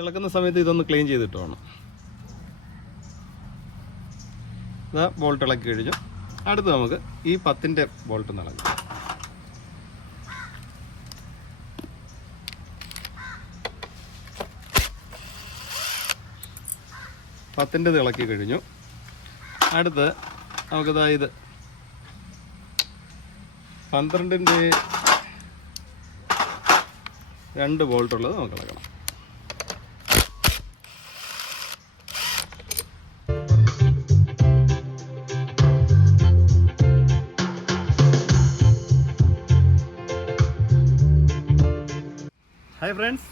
ഇളക്കുന്ന സമയത്ത് ഇതൊന്ന് ക്ലീൻ ചെയ്തിട്ട് വേണം. ഇതാ ബോൾട്ട് ഇളക്കി കഴിഞ്ഞു. അടുത്ത് നമുക്ക് ഈ 10-ന്റെ ബോൾട്ട് ഇളക്കാം. പത്തിൻ്റെത് ഇളക്കി കഴിഞ്ഞു. അടുത്ത് നമുക്കിതാ ഇത് 12-ന്റെ 2 ബോൾട്ടുള്ളത് നമുക്ക് ഇളക്കണം. ഹായ് ഫ്രണ്ട്സ്,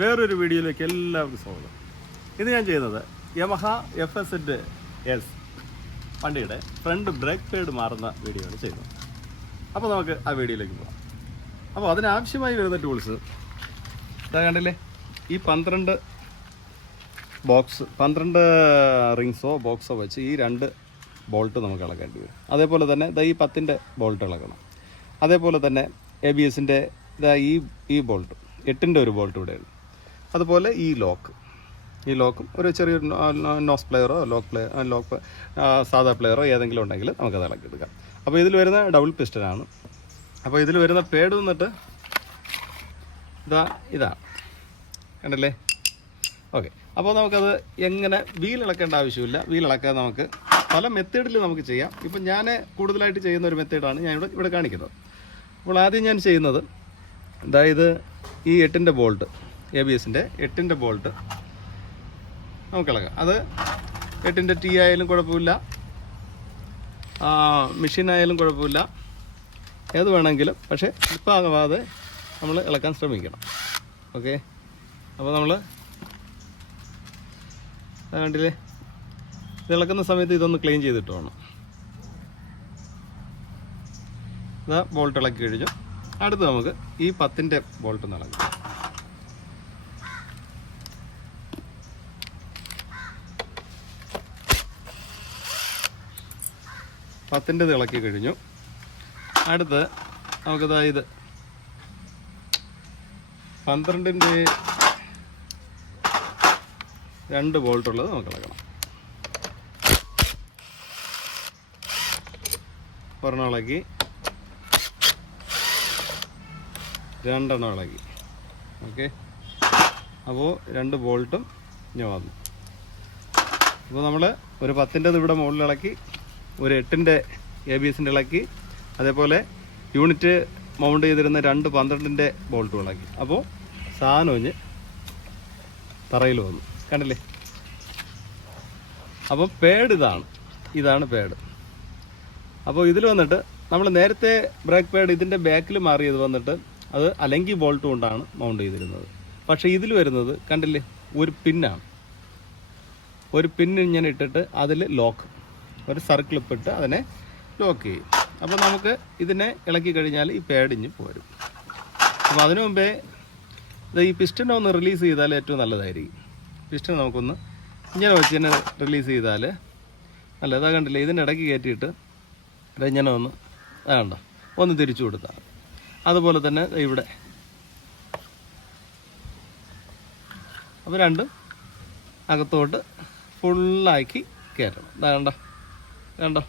വേറൊരു വീഡിയോയിലേക്ക് എല്ലാവർക്കും സ്വാഗതം. ഇത് ഞാൻ ചെയ്യുന്നത് യമഹ FSS വണ്ടിയുടെ ഫ്രണ്ട് ബ്രേക്ക് പാഡ് മാറുന്ന വീഡിയോ ആണ് ചെയ്യുന്നത്. അപ്പോൾ നമുക്ക് ആ വീഡിയോയിലേക്ക് പോകാം. അപ്പോൾ അതിനാവശ്യമായി വരുന്ന ടൂൾസ് ഇതാ കണ്ടില്ലേ, ഈ 12 റിങ്സോ ബോക്സോ വെച്ച് ഈ 2 ബോൾട്ട് നമുക്ക് ഇളക്കേണ്ടി വരും. അതേപോലെ തന്നെ ഇതാ ഈ 10-ന്റെ ബോൾട്ട് ഇളക്കണം. അതേപോലെ തന്നെ ABSൻ്റെ ഇതാ ഈ ബോൾട്ട് 8-ന്റെ ഒരു ബോൾട്ട് ഇവിടെയുണ്ട്. അതുപോലെ ഈ ലോക്കും ഒരു ചെറിയൊരു നോസ് പ്ലെയറോ ലോക്ക് സാധാ പ്ലെയറോ ഏതെങ്കിലും ഉണ്ടെങ്കിൽ നമുക്കത് ഇളക്കിയെടുക്കാം. അപ്പോൾ ഇതിൽ വരുന്ന ഡബിൾ പിസ്റ്റനാണ്. അപ്പോൾ ഇതിൽ വരുന്ന പേഡ് വന്നിട്ട് ഇതാണ് കണ്ടല്ലേ. ഓക്കെ, അപ്പോൾ നമുക്കത് എങ്ങനെ വീൽ ഇളക്കേണ്ട ആവശ്യമില്ല. വീൽ ഇളക്കാൻ നമുക്ക് പല മെത്തേഡിൽ നമുക്ക് ചെയ്യാം. ഇപ്പം ഞാൻ കൂടുതലായിട്ട് ചെയ്യുന്ന ഒരു മെത്തേഡാണ് ഞാൻ ഇവിടെ കാണിക്കുന്നത്. അപ്പോൾ ആദ്യം ഞാൻ ചെയ്യുന്നത് അതായത് ഈ 8-ന്റെ ബോൾട്ട്, ABSൻ്റെ 8-ന്റെ ബോൾട്ട് നമുക്ക് ഇളക്കാം. അത് 8-ന്റെ T ആയാലും കുഴപ്പമില്ല, മെഷീൻ ആയാലും കുഴപ്പമില്ല, ഏത് വേണമെങ്കിലും. പക്ഷേ സ്ലിപ്പാകാതെ നമ്മൾ ഇളക്കാൻ ശ്രമിക്കണം. ഓക്കെ, അപ്പോൾ നമ്മൾ കണ്ടില്ലേ, ഇത് ഇളക്കുന്ന സമയത്ത് ഇതൊന്ന് ക്ലീൻ ചെയ്തിട്ട് വേണം. ഇതാ ബോൾട്ട് ഇളക്കി കഴിഞ്ഞു. അടുത്ത് നമുക്ക് ഈ 10-ന്റെ ബോൾട്ട് ഇളക്കാം. പത്തിൻ്റെത് ഇളക്കി കഴിഞ്ഞു. അടുത്ത് നമുക്കിതാ ഇത് 12-ന്റെ 2 ബോൾട്ടുള്ളത് നമുക്ക് ഇളക്കണം. ഒരെണ്ണം ഇളക്കി, 2 ഇളക്കി. ഓക്കെ, അപ്പോൾ 2 ബോൾട്ടും ഞാൻ വന്നു. അപ്പോൾ നമ്മൾ ഒരു 10-ൻ്റെത് ഇവിടെ മുകളിൽ ഇളക്കി, ഒരു 8-ന്റെ ABSൻ്റെ ഇളക്കി, അതേപോലെ യൂണിറ്റ് മൗണ്ട് ചെയ്തിരുന്ന 2 12-ന്റെ ബോൾട്ടും ഇളക്കി. അപ്പോൾ സാധനം തറയിൽ വന്നു കണ്ടില്ലേ. അപ്പോൾ പേഡ് ഇതാണ് പേഡ്. അപ്പോൾ ഇതിൽ വന്നിട്ട് നമ്മൾ നേരത്തെ ബ്രേക്ക് പാഡ് ഇതിൻ്റെ ബാക്കിൽ മാറിയത് വന്നിട്ട് അത് അലങ്കി ബോൾട്ട് കൊണ്ടാണ് മൗണ്ട് ചെയ്തിരുന്നത്. പക്ഷേ ഇതിൽ വരുന്നത് കണ്ടില്ലേ, ഒരു പിന്നാണ്. ഒരു പിന്ന് ഇങ്ങനെ ഇട്ടിട്ട് അതിൽ ഒരു സർക്കിൾ ഇപ്പിട്ട് അതിനെ ലോക്ക് ചെയ്യും. അപ്പോൾ നമുക്ക് ഇതിനെ ഇളക്കി കഴിഞ്ഞാൽ ഈ പാഡിഞ്ഞ് പോരും. അപ്പോൾ അതിനു മുമ്പേ ഈ പിസ്റ്റനെ ഒന്ന് റിലീസ് ചെയ്താൽ ഏറ്റവും നല്ലതായിരിക്കും. പിസ്റ്റൺ നമുക്കൊന്ന് ഇങ്ങനെ വെച്ച് തന്നെ റിലീസ് ചെയ്താൽ നല്ലതാ. കണ്ടില്ലേ, ഇതിനിടയ്ക്ക് കയറ്റിയിട്ട് ഇങ്ങനെ ഒന്ന് തിരിച്ചു കൊടുത്താൽ. അതുപോലെ തന്നെ ഇവിടെ അപ്പോൾ 2 അകത്തോട്ട് ഫുള്ളാക്കി കയറ്റണം. കണ്ടോ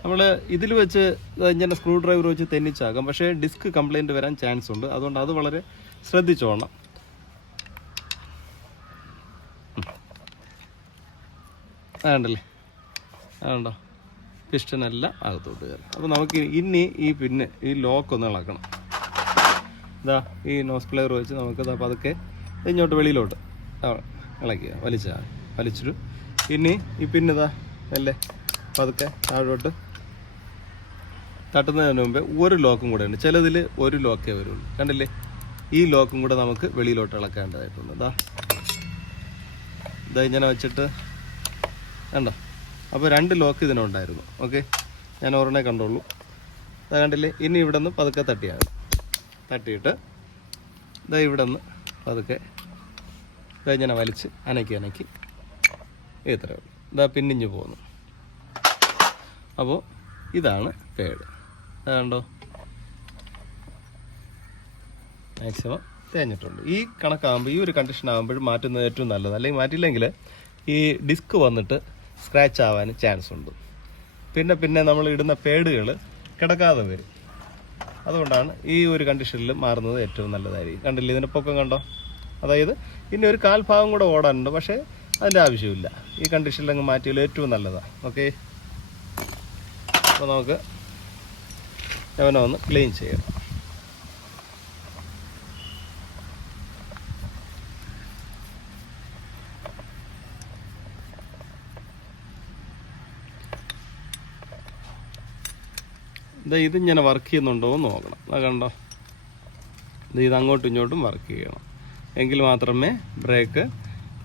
നമ്മൾ ഇതിൽ വെച്ച് ഇങ്ങനെ സ്ക്രൂ ഡ്രൈവർ വെച്ച് തെന്നിച്ചാകാം. പക്ഷേ ഡിസ്ക് കംപ്ലൈൻറ്റ് വരാൻ ചാൻസ് ഉണ്ട്. അതുകൊണ്ട് അത് വളരെ ശ്രദ്ധിച്ചോണം. കണ്ടല്ലേ, കണ്ടോ, പിസ്റ്റനെല്ലാം അകത്തോട്ട് കയറും. അപ്പോൾ നമുക്ക് ഇനി ഈ ലോക്കൊന്ന് ഇളക്കണം. ഇതാ ഈ നോസ് പ്ലെയർ വെച്ച് നമുക്കിതാ പതുക്കെ ഇങ്ങോട്ട് വെളിയിലോട്ട് ഇളക്കുക, വലിച്ചിട്ട് ഇനി ഈ പിന്നിതാ അല്ലേ പതുക്കെ താഴോട്ട് തട്ടുന്നതിന് മുമ്പേ ഒരു ലോക്കും കൂടെ ഉണ്ട്. ചിലതിൽ ഒരു ലോക്കേ വരുള്ളൂ. കണ്ടില്ലേ, ഈ ലോക്കും കൂടെ നമുക്ക് വെളിയിലോട്ട് ഇളക്കേണ്ടതായിട്ടുണ്ട്. ഇതാ ഇങ്ങനെ വെച്ചിട്ട് കണ്ടോ. അപ്പോൾ 2 ലോക്ക് ഇതിനുണ്ടായിരുന്നു. ഓക്കെ, ഞാൻ ഒരെണ്ണേ കണ്ടുള്ളൂ. ഇതാ കണ്ടില്ലേ, ഇനി ഇവിടെ നിന്ന് പതുക്കെ തട്ടിയിട്ട് ഇതാ ഇവിടെ നിന്ന് പതുക്കെ ഇങ്ങനെ വലിച്ച് അനക്കി ഇത്രയേ ഉള്ളൂ. ഇതാ പിന്നിഞ്ഞ് പോകുന്നു. അപ്പോൾ ഇതാണ് പേഡ്. കണ്ടോ, മാക്സിമം തേഞ്ഞിട്ടുണ്ട്. ഈ കണക്കാകുമ്പോൾ, ഈ ഒരു കണ്ടീഷൻ ആകുമ്പോഴും മാറ്റുന്നത് ഏറ്റവും നല്ലത്. അല്ലെങ്കിൽ മാറ്റില്ലെങ്കിൽ ഈ ഡിസ്ക് വന്നിട്ട് സ്ക്രാച്ച് ആവാൻ ചാൻസ് ഉണ്ട്. പിന്നെ നമ്മൾ ഇടുന്ന പേഡുകൾ കിടക്കാതെ വരും. അതുകൊണ്ടാണ് ഈ ഒരു കണ്ടീഷനിൽ മാറുന്നത് ഏറ്റവും നല്ലതായിരിക്കും. കണ്ടില്ലേ, ഇതിൻ്റെ പൊക്കം കണ്ടോ? അതായത് ഇനി ഒരു കാൽഭാഗം കൂടെ ഓടാനുണ്ട്, പക്ഷേ അതിൻ്റെ ആവശ്യമില്ല. ഈ കണ്ടീഷനിൽ അങ്ങ് മാറ്റിയാൽ ഏറ്റവും നല്ലതാണ്. ഓക്കെ, അപ്പോൾ നമുക്ക് യവനെ ഒന്ന് ക്ലീൻ ചെയ്യണം. ഇതിങ്ങനെ വർക്ക് ചെയ്യുന്നുണ്ടോ എന്ന് നോക്കണം. അത് കണ്ടോ, ഇത് അങ്ങോട്ടും ഇങ്ങോട്ടും വർക്ക് ചെയ്യണം. എങ്കിൽ മാത്രമേ ബ്രേക്ക്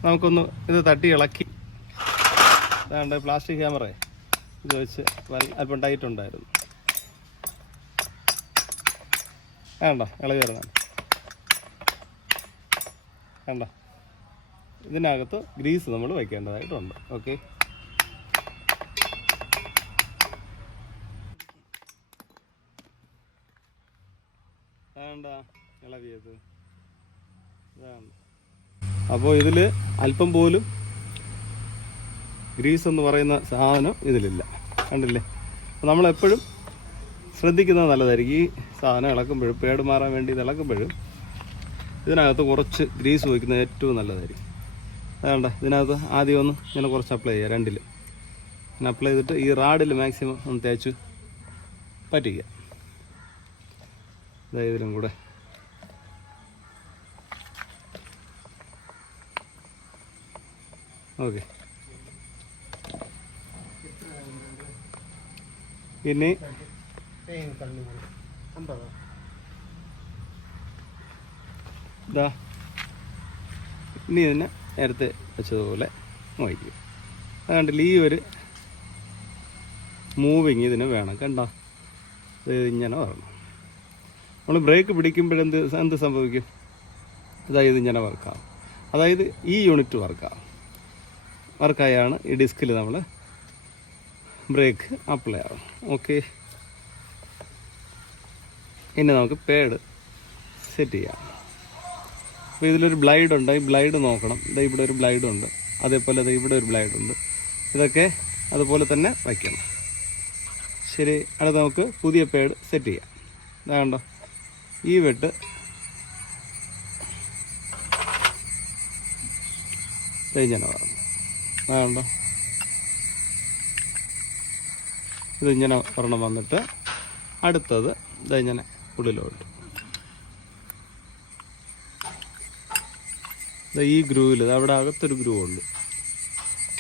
നമുക്കൊന്ന് ഇത് തട്ടി ഇളക്കി. അതാണ്ട് പ്ലാസ്റ്റിക് ക്യാമറ ഇത് വെച്ച് അല്പം ടൈറ്റ് ഉണ്ടായിരുന്നു. വേണ്ട, ഇളകി വരുന്നതാണ്. വേണ്ട, ഇതിനകത്ത് ഗ്രീസ് നമ്മൾ വയ്ക്കേണ്ടതായിട്ടുണ്ട്. ഓക്കെ, വേണ്ട ഇളവിയത് ഇതാണ്. അപ്പോൾ ഇതിൽ അല്പം പോലും ഗ്രീസ് എന്ന് പറയുന്ന സാധനം ഇതിലില്ല. കണ്ടില്ലേ? അപ്പോൾ നമ്മളെപ്പോഴും ശ്രദ്ധിക്കുന്നത് നല്ലതായിരിക്കും. ഈ സാധനം ഇളക്കുമ്പോഴും, പേട് മാറാൻ വേണ്ടി ഇത് ഇളക്കുമ്പോഴും ഇതിനകത്ത് കുറച്ച് ഗ്രീസ് വയ്ക്കുന്നത് ഏറ്റവും നല്ലതായിരിക്കും. അതുകൊണ്ട് ഇതിനകത്ത് ആദ്യം ഒന്ന് ഇങ്ങനെ കുറച്ച് അപ്ലൈ ചെയ്യുക. രണ്ടിലും ഇങ്ങനെ അപ്ലൈ ചെയ്തിട്ട് ഈ റാഡിൽ മാക്സിമം ഒന്ന് തേച്ച് പറ്റിക്കുക. ഇതിലും കൂടെ ഓക്കെ. ഇനി ഇതിനെ നേരത്തെ വെച്ചതുപോലെ വയ്ക്കുക. അതുകൊണ്ടില്ല, ഈ ഒരു മൂവിങ് ഇതിന് വേണം. കണ്ടോ, ഇങ്ങനെ വരണം. നമ്മൾ ബ്രേക്ക് പിടിക്കുമ്പോഴെന്ത് സംഭവിക്കും? അതായത് ഇങ്ങനെ വർക്കാവും. അതായത് ഈ യൂണിറ്റ് വർക്കായാണ് ഈ ഡിസ്കിൽ നമ്മൾ ബ്രേക്ക് അപ്ലൈ ആവും. ഓക്കെ, ഇനി നമുക്ക് പേഡ് സെറ്റ് ചെയ്യാം. അപ്പോൾ ഇതിലൊരു ബ്ലൈഡ് ഉണ്ട്. ഈ ബ്ലൈഡ് നോക്കണം. ഇവിടെ ഒരു ബ്ലൈഡ് ഉണ്ട്, അതേപോലെ ഇവിടെ ഒരു ബ്ലൈഡ് ഉണ്ട്. ഇതൊക്കെ അതുപോലെ തന്നെ വയ്ക്കണം. ശരി, അടുത്ത് നമുക്ക് പുതിയ പേഡ് സെറ്റ് ചെയ്യാം. ഇതാണ്ടോ, ഈ വെട്ട് ഇങ്ങനെ വരണം. അതുകൊണ്ടോ ഇതിങ്ങനെ ഒരെണ്ണം വന്നിട്ട് അടുത്തത് ഇതിങ്ങനെ ഉള്ളിലോട്ട് ഈ ഗ്രൂവിൽ, അവിടെ അകത്തൊരു ഗ്രൂ ഉണ്ട്.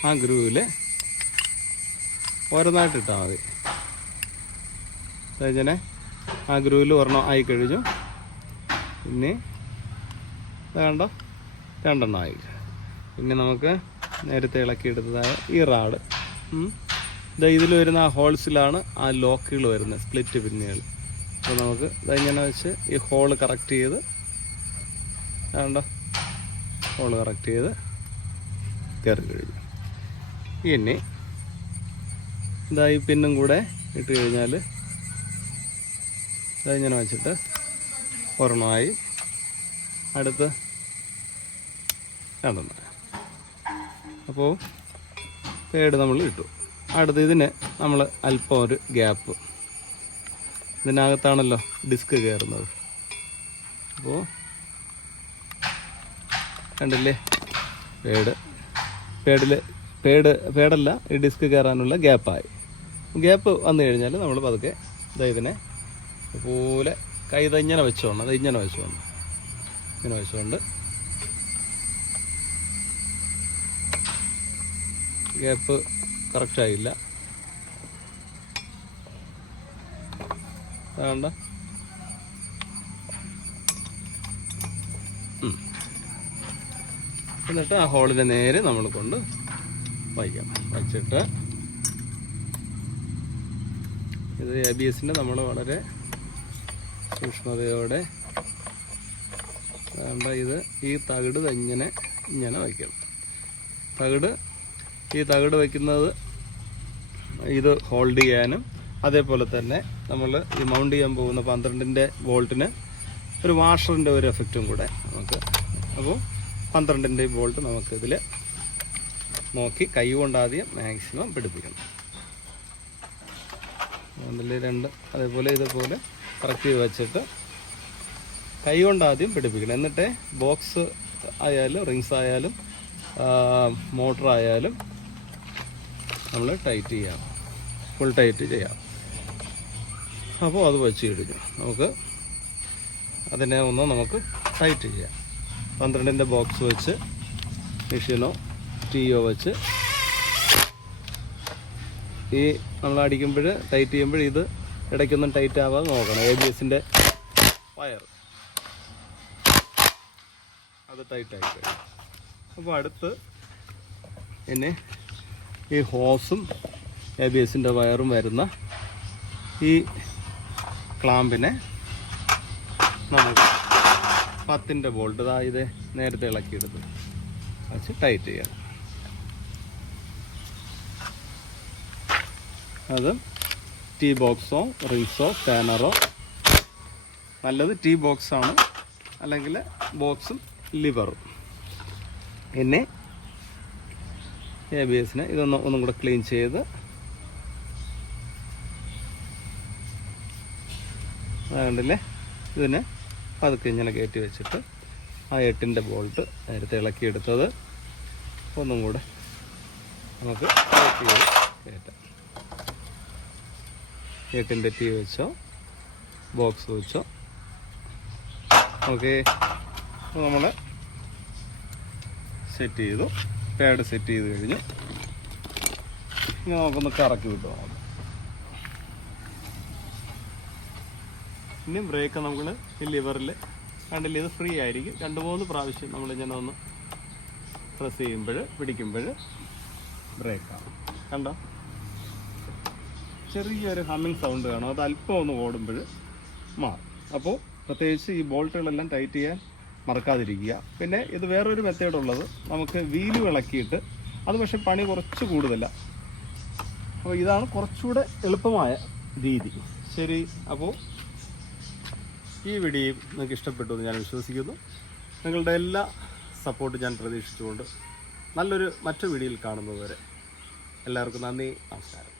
ആ ഗ്രൂവിൽ ഓരോന്നായിട്ടിട്ടാൽ മതി. ഇങ്ങനെ ആ ഗ്രൂവിൽ ഒരെണ്ണം ആയി കഴിഞ്ഞു. പിന്നെ കണ്ടോ, രണ്ടെണ്ണം ആയി. പിന്നെ നമുക്ക് നേരത്തെ ഇളക്കിയെടുത്തതായ ഈ റാഡ്, ഇതിൽ വരുന്ന ആ ഹോൾസിലാണ് ആ ലോക്കുകൾ വരുന്നത്, സ്പ്ലിറ്റ് പിന്നുകൾ. അപ്പോൾ നമുക്ക് ഇതെങ്ങനെ വെച്ച് ഈ ഹോള് കറക്റ്റ് ചെയ്ത്, കണ്ടോ, ഹോള് കറക്റ്റ് ചെയ്ത് കയറി കഴിഞ്ഞു. ഇനി ഈ പിന്നും കൂടെ ഇട്ട് കഴിഞ്ഞാൽ ഇങ്ങനെ വെച്ചിട്ട് ഒരെണ്ണമായി, അടുത്ത് രണ്ടെണ്ണം. അപ്പോൾ പേഡ് നമ്മൾ ഇട്ടു. അടുത്ത് ഇതിന് നമ്മൾ അല്പം ഒരു ഗ്യാപ്പ്, ഇതിനകത്താണല്ലോ ഡിസ്ക് കയറുന്നത്. അപ്പോൾ കണ്ടില്ലേ, പേടല്ല ഈ ഡിസ്ക് കയറാനുള്ള ഗ്യാപ്പായി. ഗ്യാപ്പ് വന്നു കഴിഞ്ഞാൽ നമ്മൾ പതുക്കെ ഇതിനെ അതുപോലെ കൈ ഇങ്ങനെ വെച്ചോണം. ഇങ്ങനെ വെച്ചുകൊണ്ട് ഗ്യാപ്പ് കറക്റ്റായില്ല. വേണ്ട, എന്നിട്ട് ആ ഹോളിൻ്റെ നേരെ നമ്മൾ കൊണ്ട് വയ്ക്കണം. വച്ചിട്ട് ഇത് ABS-ൻ്റെ നമ്മൾ വളരെ സൂക്ഷ്മതയോടെ ഇത് ഈ തകിട് ഇങ്ങനെ വയ്ക്കണം. ഈ തകിട് വയ്ക്കുന്നത് ഇത് ഹോൾഡ് ചെയ്യാനും, അതേപോലെ തന്നെ നമ്മൾ ഈ മൗണ്ട് ചെയ്യാൻ പോകുന്ന 12 വോൾട്ടിന് ഒരു വാഷറിൻ്റെ ഒരു എഫക്റ്റും കൂടെ നമുക്ക്. അപ്പോൾ 12-ൻ്റെ ബോൾട്ട് നമുക്കിതിൽ നോക്കി കൈ കൊണ്ട് ആദ്യം മാക്സിമം പിടിപ്പിക്കണം. അതിൽ 2 അതേപോലെ ഇതുപോലെ കറക്റ്റ് വെച്ചിട്ട് കൈ കൊണ്ട് ആദ്യം പിടിപ്പിക്കണം. എന്നിട്ട് ബോക്സ് ആയാലും റിങ്സ് ആയാലും മോട്ടർ ആയാലും നമ്മൾ ടൈറ്റ് ചെയ്യാം, ഫുൾ ടൈറ്റ് ചെയ്യാം. അപ്പോൾ അത് വെച്ച് കഴിഞ്ഞു നമുക്ക് അതിനെ നമുക്ക് ടൈറ്റ് ചെയ്യാം. 12-ൻ്റെ ബോക്സ് വെച്ച് മെഷീനോ ടീയോ വെച്ച് ഈ നമ്മൾ അടിക്കുമ്പോൾ ടൈറ്റ് ചെയ്യുമ്പോൾ ഇത് ഇടയ്ക്കൊന്നും ടൈറ്റ് ആവാതെ നോക്കണം. ABS-ൻ്റെ വയർ അത് ടൈറ്റായി കഴിയും. അപ്പോൾ അടുത്ത് പിന്നെ ഈ ഹോസും ABS-ൻ്റെ വയറും വരുന്ന ഈ ക്ലാമ്പിനെ നമുക്ക് 10-ൻ്റെ ബോൾട്ട് ഇത് നേരത്തെ ഇളക്കിയെടുത്ത് വെച്ച് ടൈറ്റ് ചെയ്യണം. അത് ടീ ബോക്സോ റിങ്സോ സ്പാനറോ, നല്ലത് ടീ ബോക്സാണ്, അല്ലെങ്കിൽ ബോക്സും ലിവറും. പിന്നെ ABS-നെ ഒന്നും കൂടെ ക്ലീൻ ചെയ്ത് അതുകൊണ്ടല്ലേ ഇതിനെ പതുക്കെ ഇങ്ങനെ കയറ്റി വെച്ചിട്ട് ആ 8-ൻ്റെ ബോൾട്ട് നേരത്തെ ഇളക്കിയെടുത്തത് ഒന്നും കൂടെ നമുക്ക് കയറ്റാം. 8-ൻ്റെ ടീ വെച്ചോ ബോക്സ് വെച്ചോ. ഓക്കെ, അപ്പോൾ നമ്മൾ സെറ്റ് ചെയ്തു, പാഡ് സെറ്റ് ചെയ്ത് കഴിഞ്ഞു. ഇനി നമുക്കൊന്ന് കറക്കി വിട്ടു. ഇനിയും ബ്രേക്ക് നമ്മൾ ഈ ലിവറിൽ കണ്ടില്ല, ഇത് ഫ്രീ ആയിരിക്കും. 2-3 പ്രാവശ്യം നമ്മളിങ്ങനെ ഒന്ന് പ്രസ് ചെയ്യുമ്പോൾ പിടിക്കുമ്പോൾ ബ്രേക്കാണ്. കണ്ടോ, ചെറിയൊരു ഹമ്മിങ് സൗണ്ട് കാണും. അത് അല്പം ഒന്ന് ഓടുമ്പോൾ മാറും. അപ്പോൾ പ്രത്യേകിച്ച് ഈ ബോൾട്ടുകളെല്ലാം ടൈറ്റ് ചെയ്യാൻ മറക്കാതിരിക്കുക. പിന്നെ ഇത് വേറൊരു മെത്തേഡുള്ളത്, നമുക്ക് വീല് ഇളക്കിയിട്ട്, അത് പക്ഷേ പണി കുറച്ച് കൂടുതലാണ്. അപ്പോൾ ഇതാണ് കുറച്ചുകൂടെ എളുപ്പമായ രീതി. ശരി, അപ്പോൾ ഈ വീഡിയോ നിങ്ങൾക്ക് ഇഷ്ടപ്പെട്ടു എന്ന് ഞാൻ വിശ്വസിക്കുന്നു. നിങ്ങളുടെ എല്ലാ സപ്പോർട്ടും ഞാൻ പ്രതീക്ഷിച്ചുകൊണ്ട് മറ്റൊരു വീഡിയോയിൽ കാണുന്നതുവരെ എല്ലാവർക്കും നന്ദി, നമസ്കാരം.